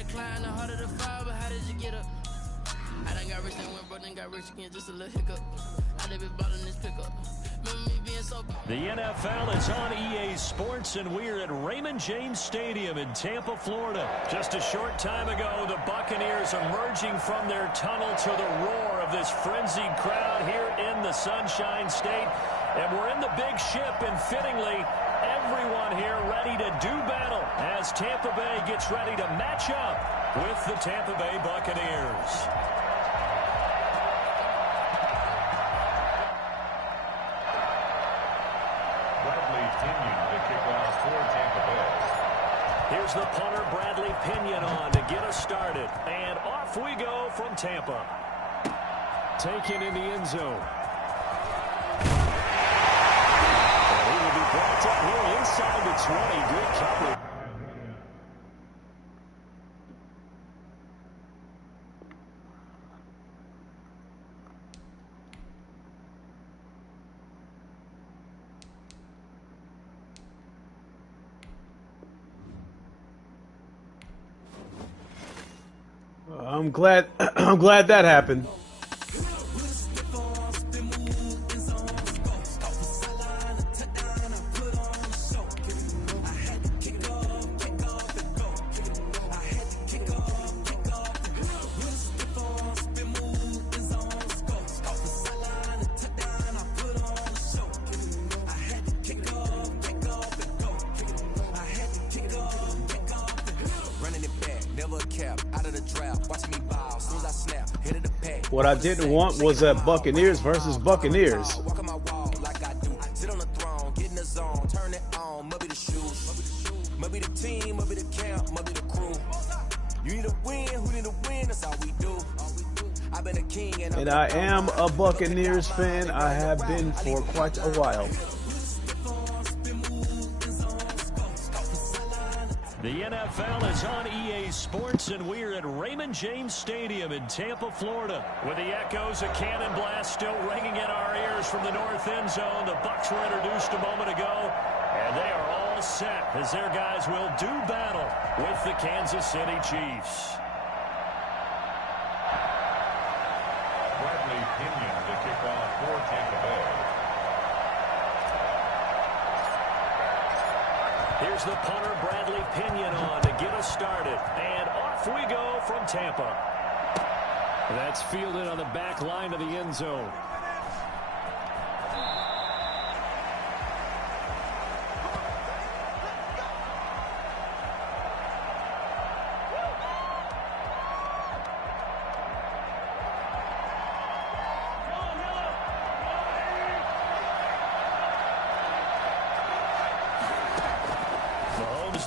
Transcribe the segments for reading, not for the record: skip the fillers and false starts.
to climb the heart of the fire, but how did you get up? I done got rich and went broke, then got rich again, just a little hiccup. I live it ballin' this pickup. Remember me being so... The NFL is on EA Sports, and we're at Raymond James Stadium in Tampa, Florida. Just a short time ago, the Buccaneers emerging from their tunnel to the roar of this frenzied crowd here in the Sunshine State. And we're in the big ship, and fittingly, everyone here ready to do battle as Tampa Bay gets ready to match up with the Tampa Bay Buccaneers. Here's the punter, Bradley Pinion, on to get us started. And off we go from Tampa. Taken in the end zone. And he will be brought up here inside the 20. Good coverage. I'm glad that happened. What I didn't want was a Buccaneers versus Buccaneers. And I am a Buccaneers fan. I have been for quite a while. The NFL is on EA Sports, and we're at Raymond James Stadium in Tampa, Florida. With the echoes of cannon blast still ringing in our ears from the north end zone, the Bucs were introduced a moment ago, and they are all set as their guys will do battle with the Kansas City Chiefs. Bradley Pinion to kick off for Tampa Bay. Here's the punter, Bradley Pinion, on to get us started. And off we go from Tampa. That's fielded on the back line of the end zone.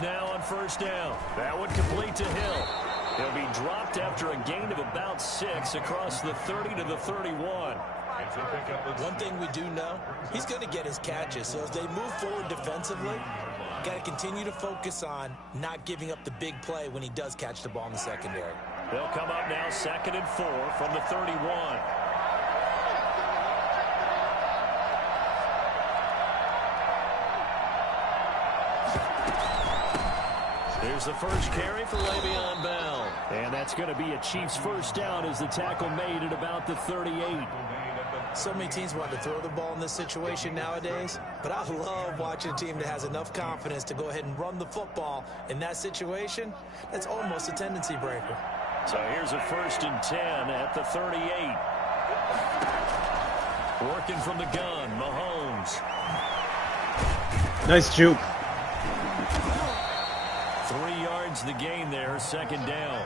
Now on first down. That would complete to Hill. He'll be dropped after a gain of about 6 across the 30 to the 31. One thing we do know, he's going to get his catches. So as they move forward defensively, got to continue to focus on not giving up the big play when he does catch the ball in the secondary. They'll come up now 2nd and 4 from the 31. There's the first carry for Le'Veon Bell. And that's going to be a Chiefs first down as the tackle made at about the 38. So many teams want to throw the ball in this situation nowadays, but I love watching a team that has enough confidence to go ahead and run the football. In that situation, that's almost a tendency breaker. So here's a 1st and 10 at the 38. Working from the gun, Mahomes. Nice juke. 3 yards the gain there, 2nd down.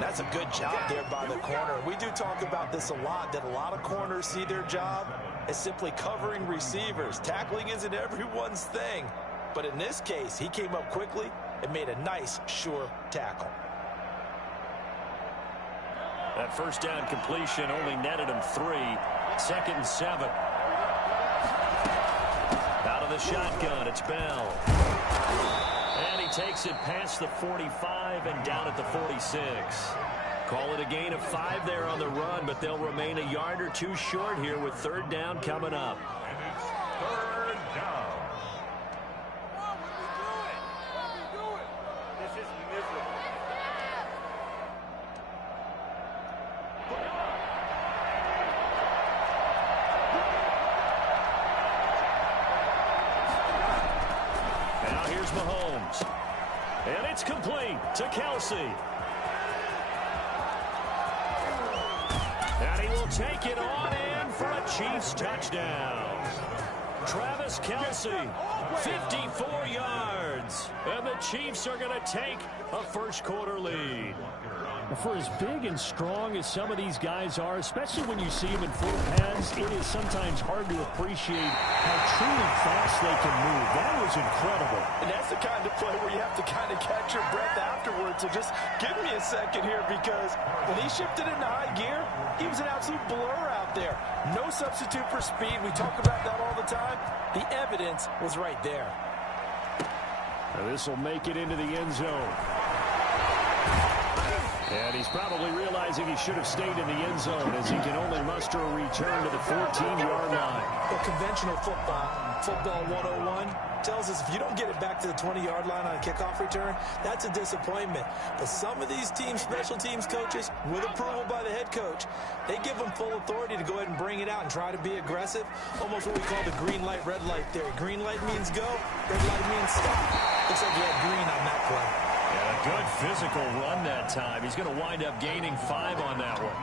That's a good job there by the corner. We do talk about this a lot, that a lot of corners see their job as simply covering receivers. Tackling isn't everyone's thing. But in this case, he came up quickly and made a nice, sure tackle. That first down completion only netted him 3. 2nd and 7. Out of the shotgun, it's Bell. And he takes it past the 45 and down at the 46. Call it a gain of 5 there on the run, but they'll remain a yard or 2 short here with 3rd down coming up. And it's 3rd down. This is miserable. here's Mahomes. And it's complete to Kelsey. And he will take it on in for a Chiefs touchdown. Travis Kelsey, 54 yards. And the Chiefs are going to take a first-quarter lead. For as big and strong as some of these guys are, especially when you see them in full pads, it is sometimes hard to appreciate how truly fast they can move. That was incredible. And that's the kind of play where you have to kind of catch your breath afterwards. So just give me a second here, because when he shifted into high gear, he was an absolute blur out there. No substitute for speed. We talk about that all the time. The evidence was right there. This will make it into the end zone. And he's probably realizing he should have stayed in the end zone, as he can only muster a return to the 14-yard line. Well, conventional football 101, tells us if you don't get it back to the 20-yard line on a kickoff return, that's a disappointment. But some of these teams, special teams coaches, with approval by the head coach, they give them full authority to go ahead and bring it out and try to be aggressive. Almost what we call the green light, red light theory. Green light means go, red light means stop. Looks like he had green on that play. Yeah, a good physical run that time. He's going to wind up gaining 5 on that one.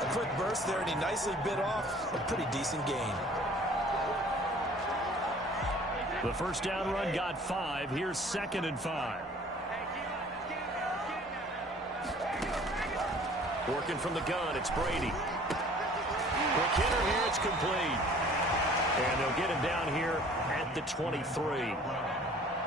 A quick burst there, and he nicely bit off a pretty decent gain. The first down run got 5. Here's 2nd and 5. Working from the gun, it's Brady. Quick hitter here, it's complete. And they'll get him down here at the 23.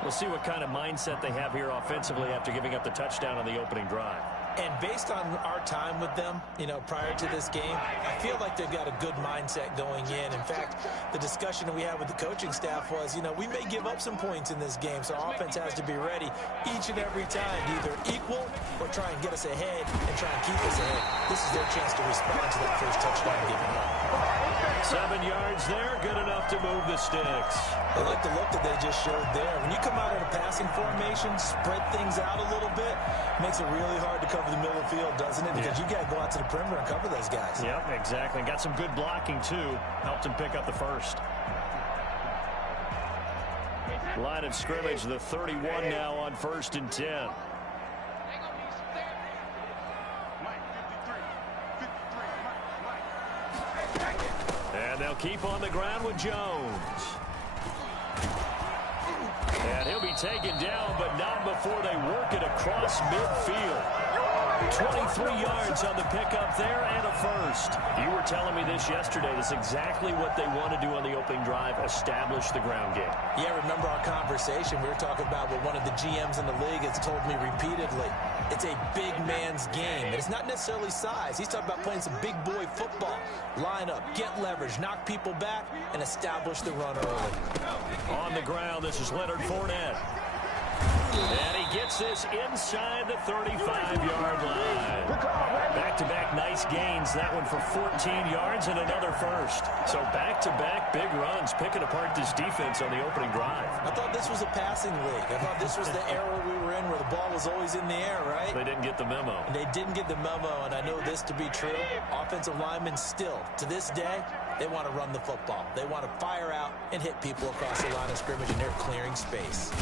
We'll see what kind of mindset they have here offensively after giving up the touchdown on the opening drive. And based on our time with them, prior to this game, I feel like they've got a good mindset going in. In fact, the discussion that we had with the coaching staff was, we may give up some points in this game, so our offense has to be ready each and every time to either equal or try and get us ahead and try and keep us ahead. This is their chance to respond to that first touchdown given up. 7 yards there, good enough to move the sticks. I like the look that they just showed there. When you come out in a passing formation, spread things out a little bit, makes it really hard to cover the middle of the field, doesn't it? Because you got to go out to the perimeter and cover those guys. Yep, exactly. Got some good blocking, too. Helped him pick up the first. Line of scrimmage, the 31 now on 1st and 10. And they'll keep on the ground with Jones. And he'll be taken down, but not before they work it across midfield. 23 yards on the pickup there and a first. You were telling me this yesterday. That's exactly what they want to do on the opening drive, establish the ground game. Yeah, remember our conversation. We were talking about what one of the GMs in the league has told me repeatedly. It's a big man's game. And it's not necessarily size. He's talking about playing some big boy football. Line up, get leverage, knock people back, and establish the run early. On the ground, this is Leonard Fournette. And he gets this inside the 35-yard line. Back-to-back nice gains. That one for 14 yards and another first. So back-to-back big runs, picking apart this defense on the opening drive. I thought this was a passing league. I thought this was the era we were in where the ball was always in the air, right? They didn't get the memo. And they didn't get the memo, and I know this to be true. Offensive linemen still, to this day, they want to run the football. They want to fire out and hit people across the line of scrimmage, and they're clearing space.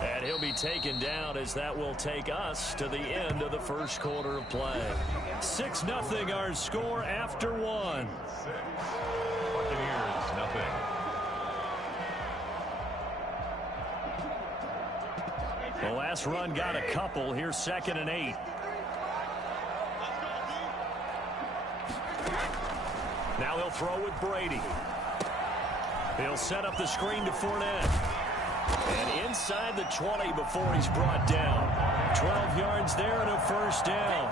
And he'll be taken down as that will take us to the end of the first quarter of play. 6-0 our score after 1. Buccaneers, 0. The last run got a couple. Here's 2nd and 8. Now he'll throw with Brady. He'll set up the screen to Fournette. And inside the 20 before he's brought down. 12 yards there and a first down.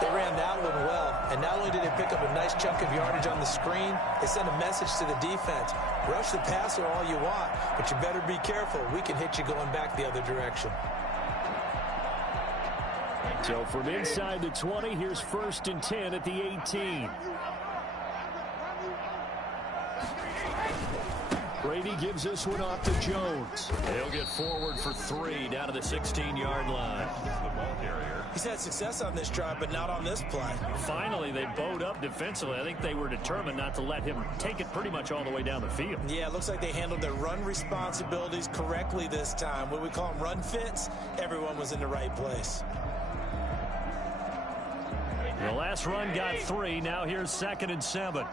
They ran that one well, and not only did they pick up a nice chunk of yardage on the screen, they sent a message to the defense. Rush the passer all you want, but you better be careful. We can hit you going back the other direction. So from inside the 20, here's 1st and 10 at the 18. Brady gives this one off to Jones. He'll get forward for 3 down to the 16-yard line. He's had success on this drive, but not on this play. Finally, they bowed up defensively. I think they were determined not to let him take it pretty much all the way down the field. Yeah, it looks like they handled their run responsibilities correctly this time. What we call them run fits, everyone was in the right place. The last run got 3. Now here's 2nd and 7.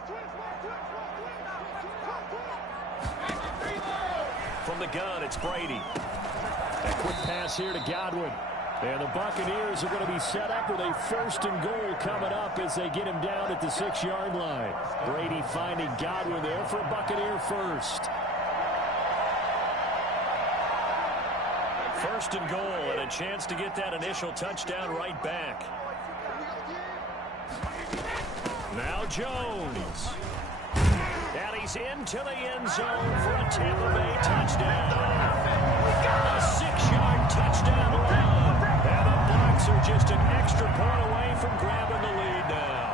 From the gun, it's Brady. A quick pass here to Godwin. And the Buccaneers are going to be set up with a 1st and goal coming up as they get him down at the 6-yard line. Brady finding Godwin there for a Buccaneer first. 1st and goal and a chance to get that initial touchdown right back. Now Jones. And he's into the end zone for a Tampa Bay touchdown. A 6-yard touchdown run. And the Bucs are just an extra point away from grabbing the lead now.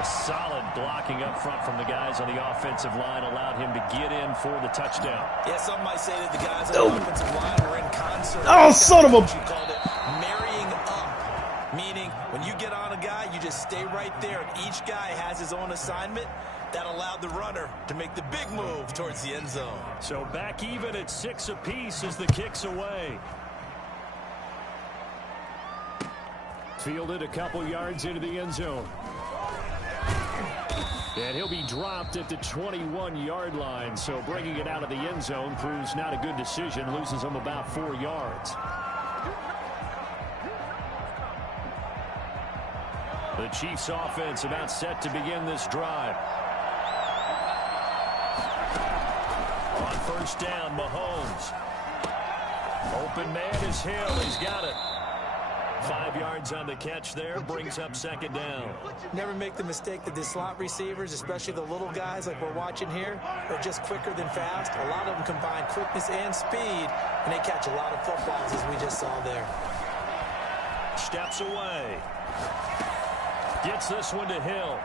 A solid blocking up front from the guys on the offensive line allowed him to get in for the touchdown. Yeah, some might say that the guys on the offensive line were in concert. Oh, son of a... You called it marrying up, meaning when you get on a guy, you just stay right there, and each guy has his own assignment. That allowed the runner to make the big move towards the end zone. So back even at 6 apiece as the kick's away. Fielded a couple yards into the end zone. And he'll be dropped at the 21-yard line. So bringing it out of the end zone proves not a good decision. Loses him about 4 yards. The Chiefs offense about set to begin this drive. On 1st down, Mahomes. Open man is Hill. He's got it. 5 yards on the catch there. Brings up 2nd down. Never make the mistake that the slot receivers, especially the little guys like we're watching here, are just quicker than fast. A lot of them combine quickness and speed, and they catch a lot of footballs, as we just saw there. Steps away. Gets this one to Hill.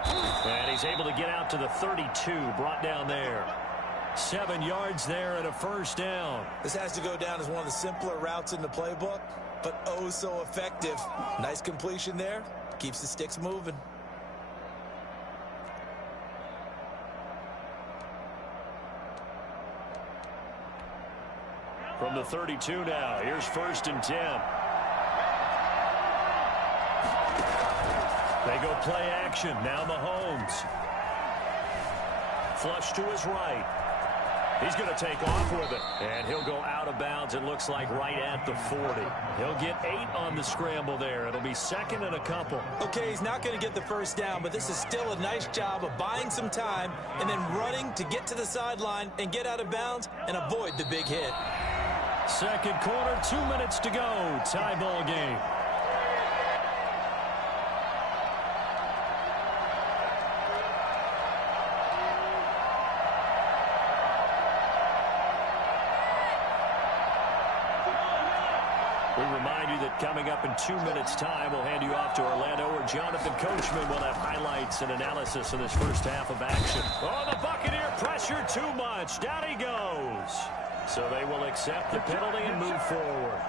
And he's able to get out to the 32. Brought down there. 7 yards there and a 1st down. This has to go down as one of the simpler routes in the playbook, but oh so effective. Nice completion there. Keeps the sticks moving. From the 32 now. Here's 1st and 10. They go play action. Now Mahomes. Flush to his right. He's going to take off with it. And he'll go out of bounds, it looks like, right at the 40. He'll get 8 on the scramble there. It'll be 2nd and a couple. Okay, he's not going to get the 1st down, but this is still a nice job of buying some time and then running to get to the sideline and get out of bounds and avoid the big hit. 2nd quarter, 2 minutes to go. Tie ball game. We remind you that coming up in 2 minutes' time, we'll hand you off to Orlando, where Jonathan Coachman will have highlights and analysis of this first half of action. Oh, the Buccaneer pressure too much. Down he goes. So they will accept the penalty and move forward.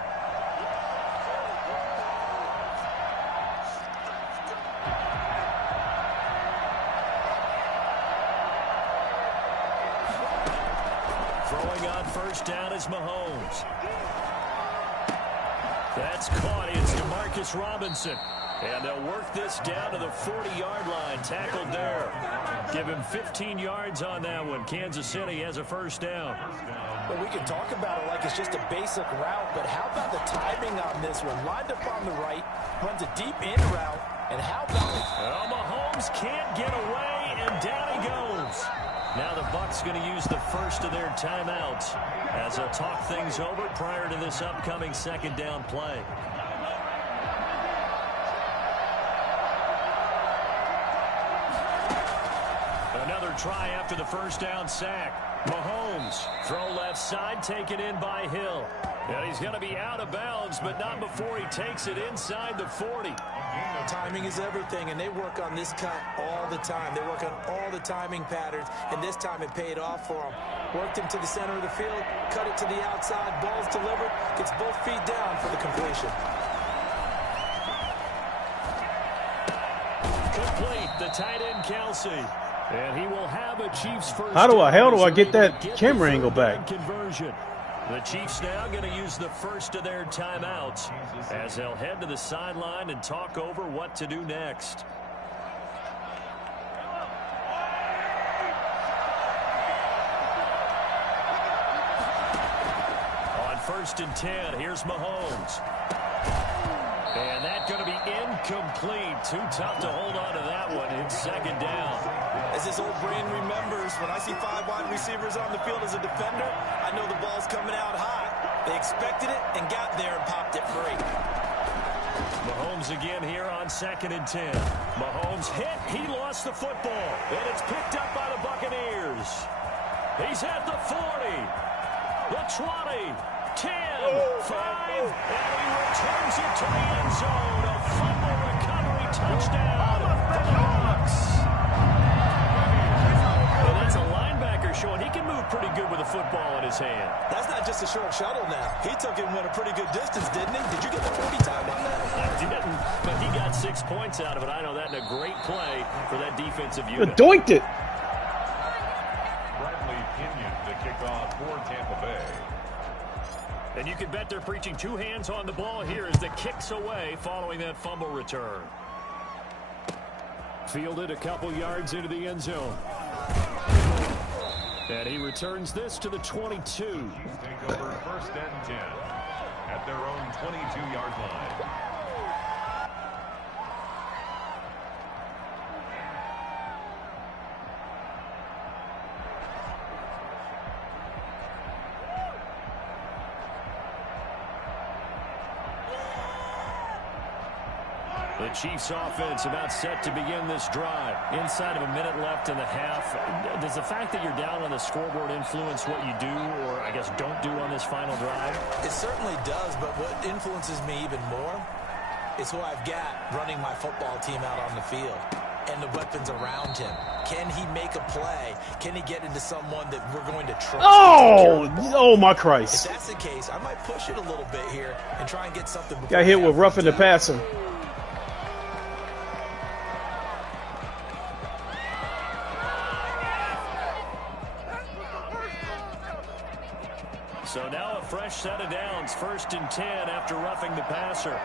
Throwing on 1st down is Mahomes. That's caught. It's DeMarcus Robinson. And they'll work this down to the 40-yard line. Tackled there. Give him 15 yards on that one. Kansas City has a 1st down. Well, we can talk about it like it's just a basic route, but how about the timing on this one? Lined up on the right, runs a deep in route, and how about it? Well, Mahomes can't get away, and down he goes. Now the Bucs going to use the first of their timeouts as they'll talk things over prior to this upcoming 2nd down play. Another try after the 1st down sack. Mahomes, throw left side, taken in by Hill. And he's going to be out of bounds, but not before he takes it inside the 40. Timing is everything, and they work on this cut all the time. They work on all the timing patterns, and this time it paid off for him. Worked him to the center of the field, cut it to the outside, ball's delivered, gets both feet down for the completion. Complete, the tight end Kelsey. And he will have a Chiefs first. How do I get that camera angle back? Conversion. The Chiefs now going to use the first of their timeouts as they'll head to the sideline and talk over what to do next. On 1st and 10, here's Mahomes. And that's going to be incomplete. Too tough to hold on to that one. It's 2nd down. As this old brain remembers, when I see 5 wide receivers on the field as a defender, I know the ball's coming out high. They expected it and got there and popped it free. Mahomes again here on 2nd and 10. Mahomes hit. He lost the football. And it's picked up by the Buccaneers. He's at the 40. The 20. 10, 5, and he returns it to the end zone. A fumble recovery touchdown for the Bucs. Well, that's a linebacker showing he can move pretty good with a football in his hand. That's not just a short shuttle now. He took it and went a pretty good distance, didn't he? Did you get the 40 time on that? I didn't, but he got 6 points out of it. I know that in a great play for that defensive unit. Doinked it. Bradley Pinion to kick off for Tampa Bay. And you can bet they're preaching 2 hands on the ball here as the kick's away following that fumble return. Fielded a couple yards into the end zone. And he returns this to the 22. Chiefs take over 1st and 10 at their own 22-yard line. The Chiefs offense about set to begin this drive. Inside of a minute left in the half. Does the fact that you're down on the scoreboard influence what you do, or I guess don't do on this final drive? It certainly does, but what influences me even more is who I've got running my football team out on the field and the weapons around him. Can he make a play? Can he get into someone that we're going to trust? Oh my Christ. If that's the case, I might push it a little bit here and try and get something. Got hit with roughing the passer. So now a fresh set of downs. 1st and 10 after roughing the passer.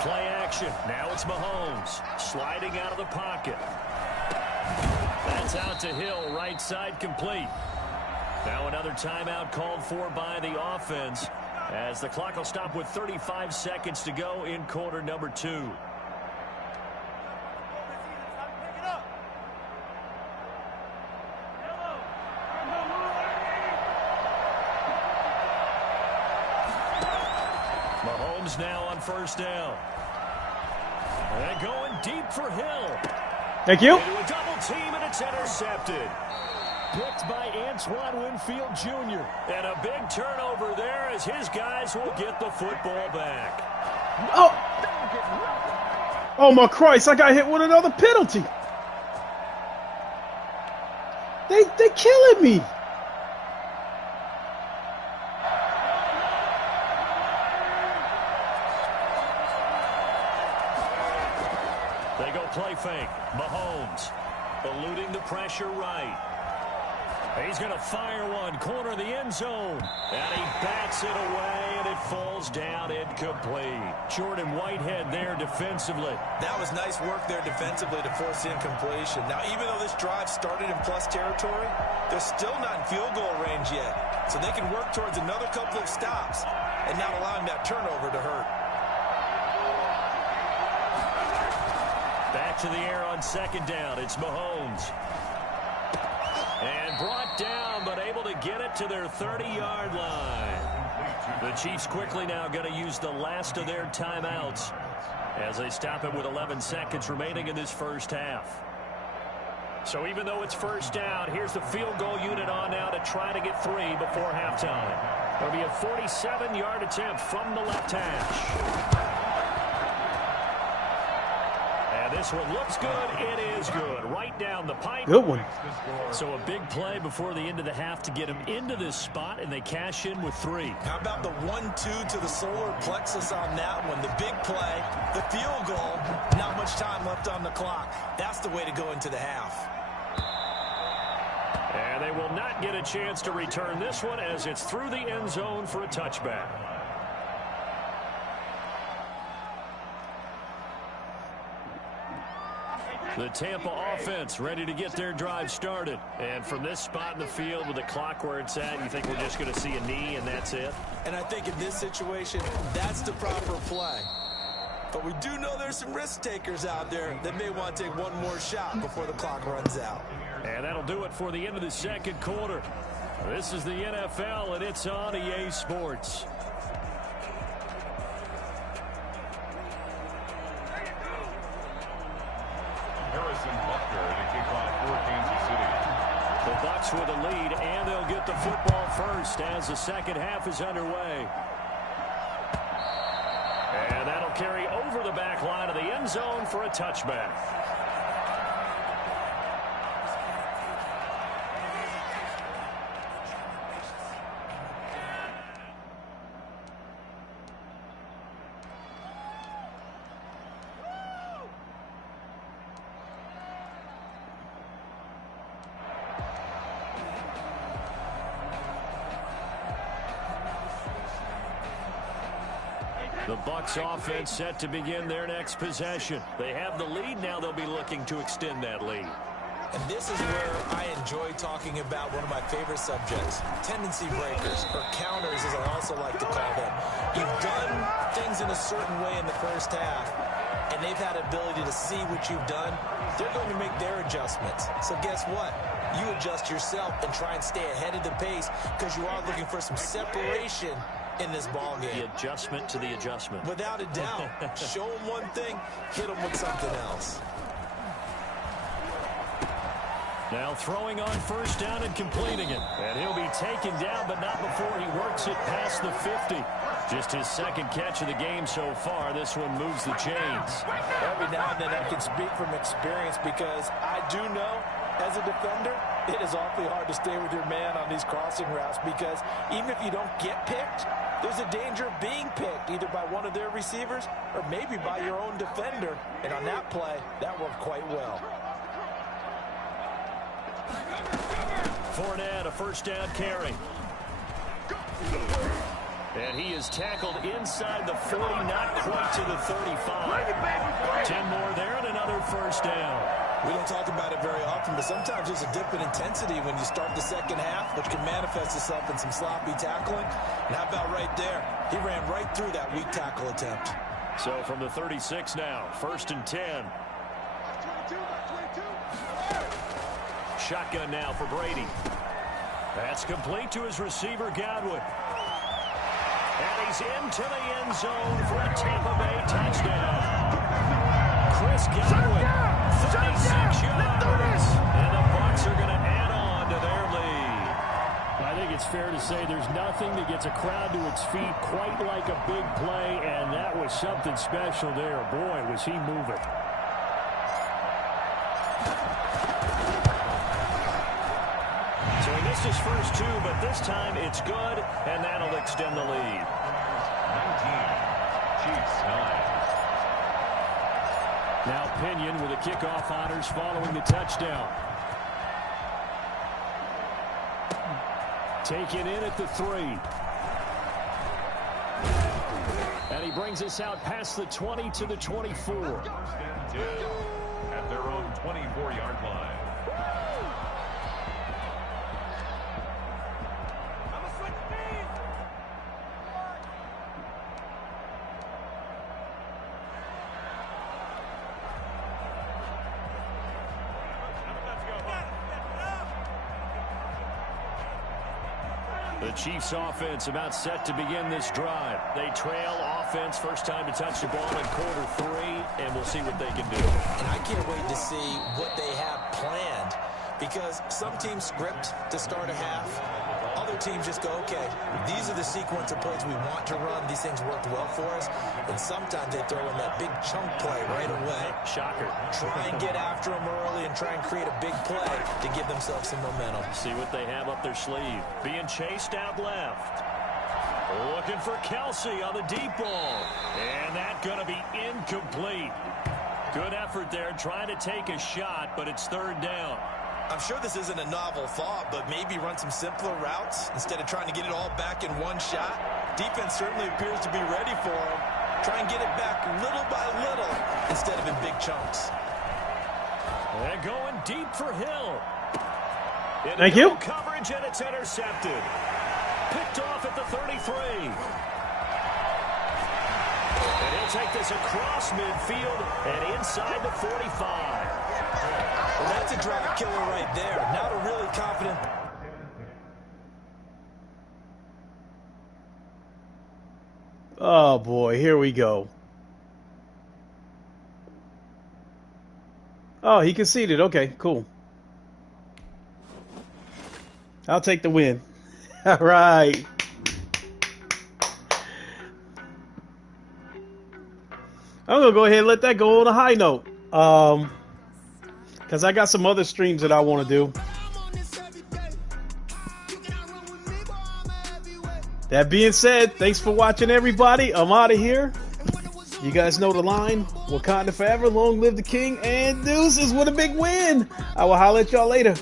Play action. Now it's Mahomes sliding out of the pocket. That's out to Hill. Right side complete. Now another timeout called for by the offense as the clock will stop with 35 seconds to go in quarter number 2. Mahomes now on 1st down. And going deep for Hill. Thank you. Into a double team, and it's intercepted. Picked by Antoine Winfield Jr. And a big turnover there as his guys will get the football back. Oh my Christ, I got hit with another penalty. They killing me. They go play fake. Mahomes eluding the pressure right. He's going to fire one. Corner of the end zone. And he bats it away, and it falls down incomplete. Jordan Whitehead there defensively. That was nice work there defensively to force the incompletion. Now, even though this drive started in plus territory, they're still not in field goal range yet. So they can work towards another couple of stops and not allowing that turnover to hurt. Back to the air on 2nd down. It's Mahomes. And brought down, but able to get it to their 30-yard line. The Chiefs quickly now going to use the last of their timeouts as they stop it with 11 seconds remaining in this first half. So even though it's first down, here's the field goal unit on now to try to get 3 before halftime. It'll be a 47-yard attempt from the left hash. And this one looks good. It is good. Right down the pipe. Good one. So a big play before the end of the half to get them into this spot, and they cash in with 3. How about the 1-2 to the solar plexus on that one? The big play, the field goal, not much time left on the clock. That's the way to go into the half. And they will not get a chance to return this one as it's through the end zone for a touchback. The Tampa offense ready to get their drive started. And from this spot in the field with the clock where it's at, you think we're just going to see a knee and that's it? And I think in this situation, that's the proper play. But we do know there's some risk takers out there that may want to take one more shot before the clock runs out. And that'll do it for the end of the second quarter. This is the NFL, and it's on EA Sports. The Bucs with a lead, and they'll get the football first as the second half is underway. And that'll carry over the back line of the end zone for a touchback. The Bucs offense set to begin their next possession. They have the lead. Now they'll be looking to extend that lead. And this is where I enjoy talking about one of my favorite subjects, tendency breakers, or counters as I also like to call them. You've done things in a certain way in the first half, and they've had ability to see what you've done. They're going to make their adjustments. So guess what? You adjust yourself and try and stay ahead of the pace because you are looking for some separation in this ball game. The adjustment to the adjustment. Without a doubt. Show them one thing, hit them with something else. Now throwing on first down and completing it. And he'll be taken down, but not before he works it past the 50. Just his second catch of the game so far. This one moves the chains. Every now and then I can speak from experience because I do know as a defender, it is awfully hard to stay with your man on these crossing routes because even if you don't get picked, there's a danger of being picked either by one of their receivers or maybe by your own defender. And on that play, that worked quite well. Fournette, a first down carry. And he is tackled inside the 40, not quite to the 35. 10 more there and another first down. We don't talk about it very often, but sometimes there's a dip in intensity when you start the second half, which can manifest itself in some sloppy tackling. And how about right there? He ran right through that weak tackle attempt. So from the 36 now, 1st and 10. Shotgun now for Brady. That's complete to his receiver, Godwin. And he's into the end zone for a Tampa Bay touchdown. Chris Godwin. 36 yards, and the Bucs are going to add on to their lead. I think it's fair to say there's nothing that gets a crowd to its feet quite like a big play, and that was something special there. Boy, was he moving. So he missed his first 2, but this time it's good, and that'll extend the lead. 19, Chiefs 9. Now Pinion with the kickoff honors following the touchdown. Taken in at the 3. And he brings us out past the 20 to the 24. 1st and 10 at their own 24-yard line. The Chiefs offense about set to begin this drive. They trail offense, first time to touch the ball in quarter 3, and we'll see what they can do. And I can't wait to see what they have planned because some teams script to start a half. Other teams just go, okay, these are the sequence of plays we want to run. These things worked well for us. And sometimes they throw in that big chunk play right away. Shocker. Try and get after them early and try and create a big play to give themselves some momentum. See what they have up their sleeve. Being chased out left. Looking for Kelsey on the deep ball. And that's going to be incomplete. Good effort there trying to take a shot, but it's third down. I'm sure this isn't a novel thought, but maybe run some simpler routes instead of trying to get it all back in one shot. Defense certainly appears to be ready for him. Try and get it back little by little instead of in big chunks. They're going deep for Hill. Thank you. Coverage, and it's intercepted. Picked off at the 33. And he'll take this across midfield and inside the 45. Well, that's a drive killer right there. Now to really confident. Oh, boy. Here we go. Oh, he conceded. Okay, cool. I'll take the win. All right. I'm going to go ahead and let that go on a high note. Because I got some other streams that I want to do. That being said, thanks for watching, everybody. I'm out of here. You guys know the line. Wakanda forever, long live the king, and deuces with a big win. I will holler at y'all later.